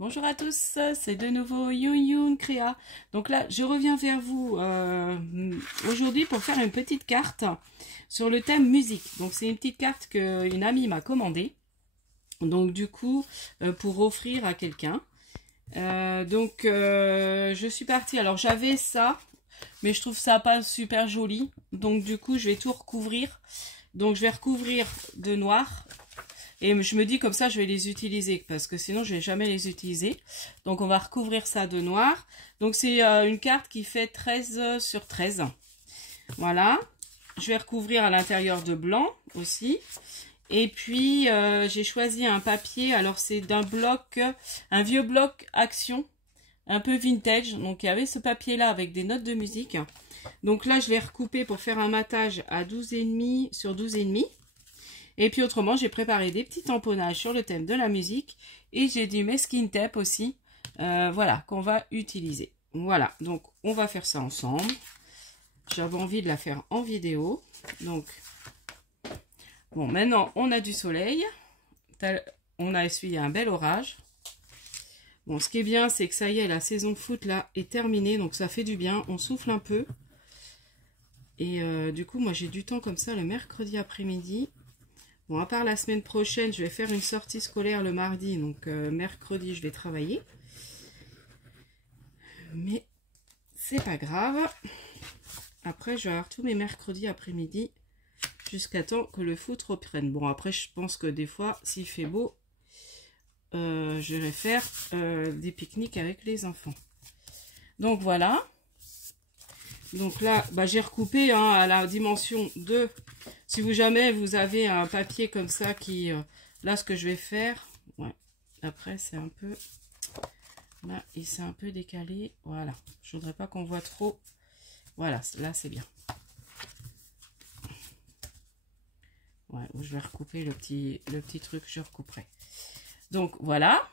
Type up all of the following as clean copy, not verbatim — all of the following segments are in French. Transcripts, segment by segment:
Bonjour à tous, c'est de nouveau Youn Créa. Donc là, je reviens vers vous aujourd'hui pour faire une petite carte sur le thème musique. Donc c'est une petite carte qu'une amie m'a commandée. Donc du coup, pour offrir à quelqu'un. Je suis partie. Alors j'avais ça, mais je trouve ça pas super joli. Donc du coup, je vais tout recouvrir. Donc je vais recouvrir de noir. Et je me dis comme ça, je vais les utiliser parce que sinon, je vais jamais les utiliser. Donc, on va recouvrir ça de noir. Donc, c'est une carte qui fait 13 sur 13. Voilà. Je vais recouvrir à l'intérieur de blanc aussi. Et puis, j'ai choisi un papier. Alors, c'est d'un bloc, un vieux bloc Action, un peu vintage. Donc, il y avait ce papier-là avec des notes de musique. Donc là, je l'ai recoupé pour faire un matage à 12,5 sur 12,5. Et puis autrement, j'ai préparé des petits tamponnages sur le thème de la musique. Et j'ai du masking tape aussi, voilà, qu'on va utiliser. Voilà, donc on va faire ça ensemble. J'avais envie de la faire en vidéo. Donc, bon, maintenant, on a du soleil. On a essuyé un bel orage. Bon, ce qui est bien, c'est que ça y est, la saison foot, là, est terminée. Donc, ça fait du bien. On souffle un peu. Et du coup, moi, j'ai du temps comme ça le mercredi après-midi. Bon, à part la semaine prochaine, je vais faire une sortie scolaire le mardi. Donc, mercredi, je vais travailler. Mais, c'est pas grave. Après, je vais avoir tous mes mercredis après-midi. Jusqu'à temps que le foot reprenne. Bon, après, je pense que des fois, s'il fait beau, je vais faire des pique-niques avec les enfants. Donc, voilà. Donc là, bah, j'ai recoupé à la dimension 2. Si vous jamais vous avez un papier comme ça qui... là, ce que je vais faire... Ouais, après, c'est un peu... Là, il s'est un peu décalé. Voilà. Je voudrais pas qu'on voit trop. Voilà, là, c'est bien. Ouais, je vais recouper le petit truc, je recouperai. Donc, voilà.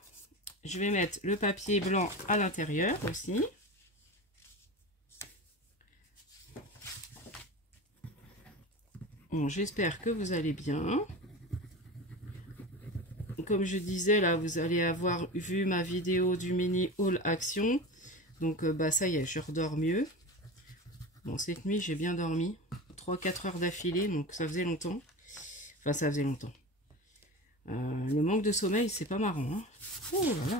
Je vais mettre le papier blanc à l'intérieur aussi. Bon, j'espère que vous allez bien. Comme je disais, là, vous allez avoir vu ma vidéo du mini haul action. Donc, bah, ça y est, je redors mieux. Bon, cette nuit, j'ai bien dormi. 3-4 heures d'affilée, donc ça faisait longtemps. Enfin, ça faisait longtemps. Le manque de sommeil, c'est pas marrant. Hein. Oh là là.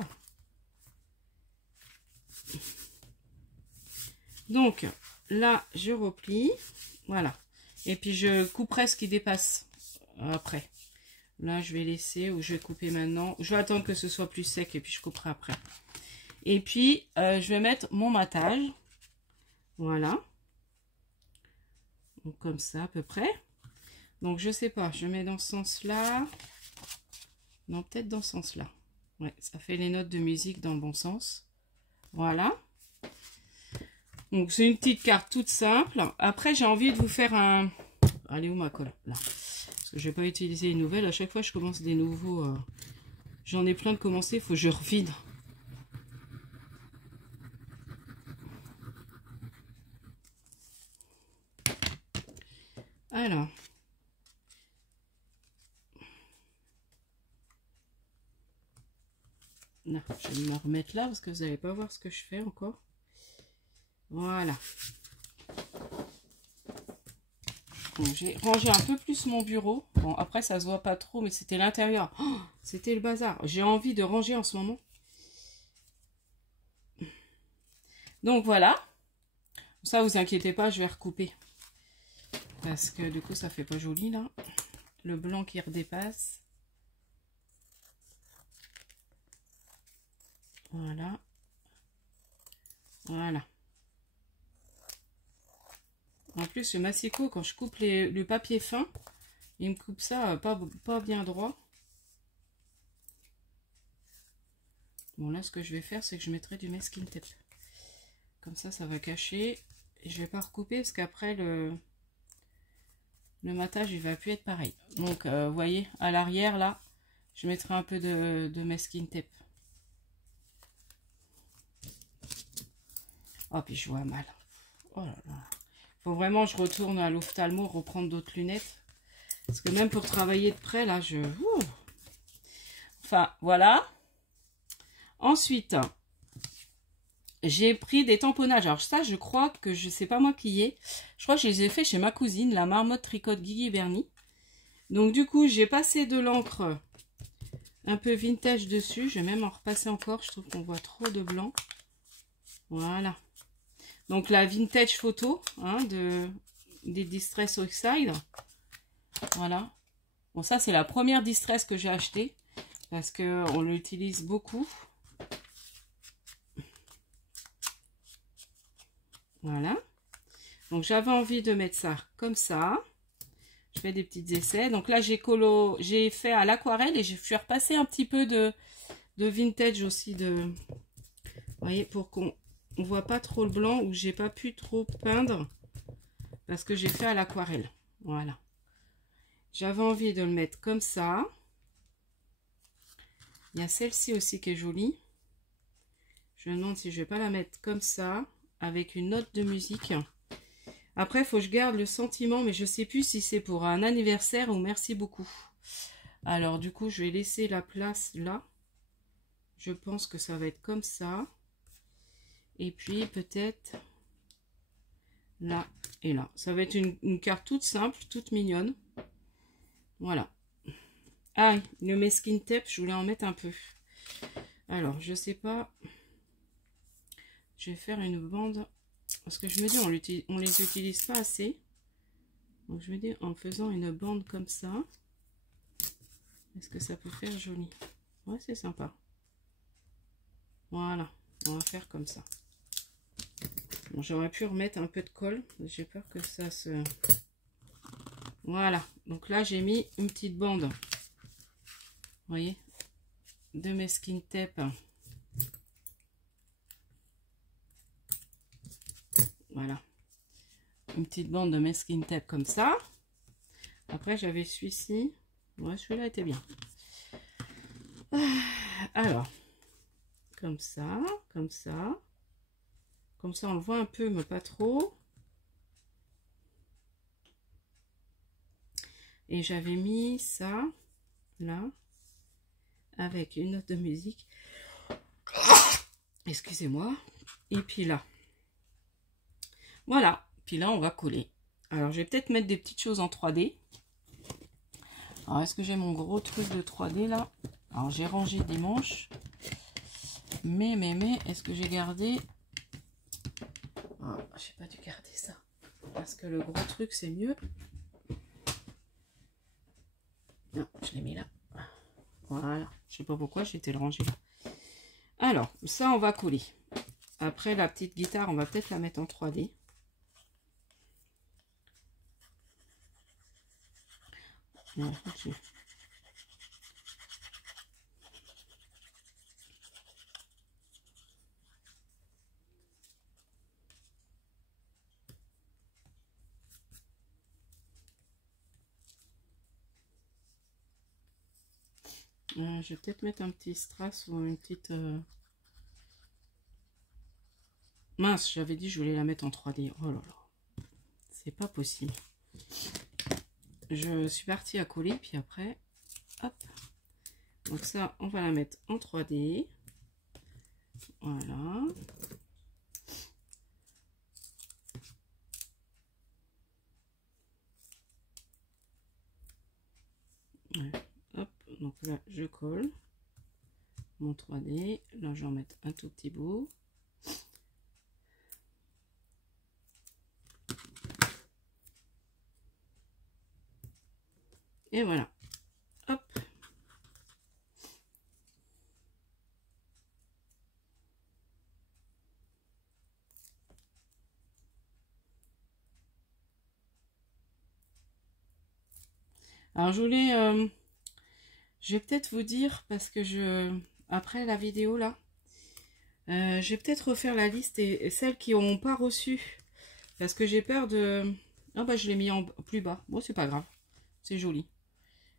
Donc, là, je replie. Voilà. Et puis, je couperai ce qui dépasse après. Là, je vais laisser ou je vais couper maintenant. Je vais attendre que ce soit plus sec et puis je couperai après. Et puis, je vais mettre mon matage. Voilà. Donc, comme ça, à peu près. Donc, je sais pas. Je mets dans ce sens-là. Non, peut-être dans ce sens-là. Ouais, ça fait les notes de musique dans le bon sens. Voilà. Donc, c'est une petite carte toute simple. Après, j'ai envie de vous faire un... Allez, où ma colle? Là. Parce que je vais pas utiliser une nouvelle. À chaque fois, je commence des nouveaux... J'en ai plein de commencer. Il faut que je revide. Alors. Là, je vais me remettre là parce que vous n'allez pas voir ce que je fais encore. Voilà. J'ai rangé un peu plus mon bureau. Bon, après, ça se voit pas trop, mais c'était l'intérieur. Oh, c'était le bazar. J'ai envie de ranger en ce moment. Donc, voilà. Ça, vous inquiétez pas, je vais recouper. Parce que du coup, ça fait pas joli, là. Le blanc qui redépasse. Voilà. Voilà. En plus, le massicot, quand je coupe le papier fin, il me coupe ça pas bien droit. Bon, là, ce que je vais faire, c'est que je mettrai du masking tape. Comme ça, ça va cacher. Et je vais pas recouper parce qu'après, le matage, il va plus être pareil. Donc, vous voyez, à l'arrière, là, je mettrai un peu de masking tape. Oh, puis je vois mal. Oh là là. Faut vraiment que je retourne à l'ophtalmo, reprendre d'autres lunettes. Parce que même pour travailler de près, là, Enfin, voilà. Ensuite, j'ai pris des tamponnages. Alors ça, je crois que je sais pas moi qui y est. Je crois que je les ai fait chez ma cousine, la Marmotte Tricotte Guigui Bernie. Donc du coup, j'ai passé de l'encre un peu vintage dessus. Je vais même en repasser encore. Je trouve qu'on voit trop de blanc. Voilà. Donc la vintage photo hein, des Distress Oxide. Voilà. Bon, ça c'est la première Distress que j'ai achetée parce que on l'utilise beaucoup. Voilà. Donc j'avais envie de mettre ça comme ça. Je fais des petits essais. Donc là j'ai fait à l'aquarelle et je suis repassé un petit peu de vintage aussi vous voyez, pour qu'on ne voit pas trop le blanc ou j'ai pas pu trop peindre parce que j'ai fait à l'aquarelle. Voilà. J'avais envie de le mettre comme ça. Il y a celle-ci aussi qui est jolie. Je me demande si je vais pas la mettre comme ça avec une note de musique. Après, il faut que je garde le sentiment, mais je sais plus si c'est pour un anniversaire ou merci beaucoup. Alors, du coup, je vais laisser la place là. Je pense que ça va être comme ça. Et puis, peut-être là et là. Ça va être une carte toute simple, toute mignonne. Voilà. Ah, le masking tape, je voulais en mettre un peu. Alors, je sais pas. Je vais faire une bande. Parce que je me dis, on les utilise pas assez. Donc, je me dis, en faisant une bande comme ça, est-ce que ça peut faire joli? Ouais, c'est sympa. Voilà, on va faire comme ça. Bon, j'aurais pu remettre un peu de colle. J'ai peur que ça se... Voilà, donc là, j'ai mis une petite bande. Vous voyez, de masking tape. Voilà. Une petite bande de masking tape comme ça. Après, j'avais celui-ci. Ouais, celui-là était bien. Alors, comme ça, comme ça. Comme ça, on le voit un peu, mais pas trop. Et j'avais mis ça, là, avec une note de musique. Excusez-moi. Et puis là. Voilà. Puis là, on va coller. Alors, je vais peut-être mettre des petites choses en 3D. Alors, est-ce que j'ai mon gros truc de 3D là? Alors, j'ai rangé des manches. Mais, est-ce que j'ai gardé... Oh, j'ai pas dû garder ça. Parce que le gros truc, c'est mieux. Non, je l'ai mis là. Voilà. Je sais pas pourquoi j'ai été le ranger là. Alors, ça, on va coller. Après, la petite guitare, on va peut-être la mettre en 3D. Non, je vais peut-être mettre un petit strass ou une petite... Mince, j'avais dit que je voulais la mettre en 3D. Oh là là, c'est pas possible. Je suis partie à coller, puis après, hop. Donc ça, on va la mettre en 3D. Voilà. Ouais. Hop, donc là, je colle mon 3D. Là, je vais en mettre un tout petit bout. Et voilà. Hop. Alors, je vais peut-être vous dire, parce que après la vidéo là, je vais peut-être refaire la liste et celles qui n'ont pas reçu. Parce que j'ai peur de... Ah bah, je l'ai mis en plus bas. Bon, c'est pas grave. C'est joli.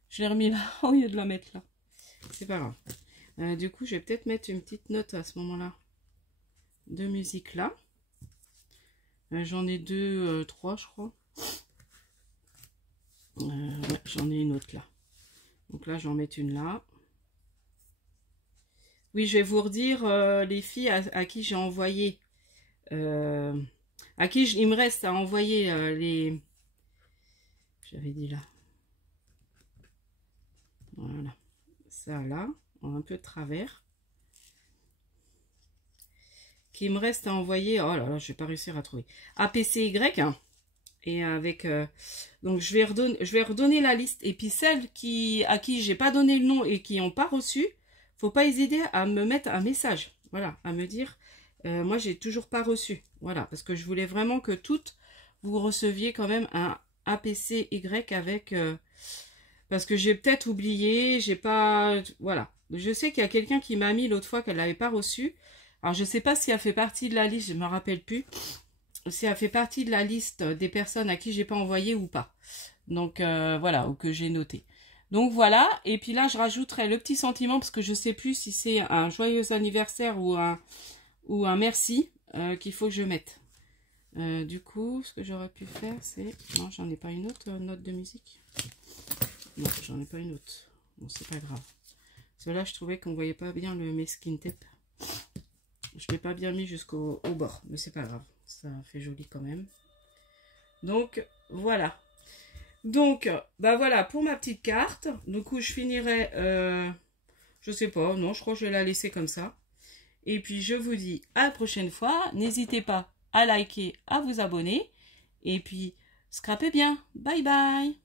Je l'ai remis là au lieu de la mettre là. C'est pas grave. Du coup, je vais peut-être mettre une petite note à ce moment-là de musique là. J'en ai deux, trois, je crois. Ouais, j'en ai une autre là. Donc là, je vais en mettre une là. Oui, je vais vous redire les filles à qui j'ai envoyé, il me reste à envoyer les... J'avais dit là. Voilà. Ça là, un peu de travers. Qui me reste à envoyer... Oh là là, je vais pas réussir à trouver. APCY, hein. Et avec... donc, je vais redonner la liste. Et puis, celles à qui j'ai pas donné le nom et qui n'ont pas reçu, faut pas hésiter à me mettre un message. Voilà, à me dire... moi, j'ai toujours pas reçu. Voilà, parce que je voulais vraiment que toutes, vous receviez quand même un APCY avec... parce que j'ai peut-être oublié, j'ai pas... Voilà. Je sais qu'il y a quelqu'un qui m'a mis l'autre fois qu'elle l'avait pas reçu. Alors, je sais pas si elle fait partie de la liste, je me rappelle plus. Si elle fait partie de la liste des personnes à qui j'ai pas envoyé ou pas. Donc, voilà, ou que j'ai noté. Donc, voilà. Et puis là, je rajouterai le petit sentiment, parce que je sais plus si c'est un joyeux anniversaire ou un merci qu'il faut que je mette. Du coup, ce que j'aurais pu faire, c'est... Non, j'en ai pas une autre note de musique. Non, j'en ai pas une autre. Bon, c'est pas grave. Parce que là, je trouvais qu'on voyait pas bien le masking tape. Je l'ai pas bien mis jusqu'au bord, mais c'est pas grave. Ça fait joli quand même. Donc, voilà. Donc, bah voilà pour ma petite carte. Du coup, je finirai... je sais pas, non, je crois que je vais la laisser comme ça. Et puis, je vous dis à la prochaine fois. N'hésitez pas à liker, à vous abonner. Et puis, scrapez bien. Bye bye.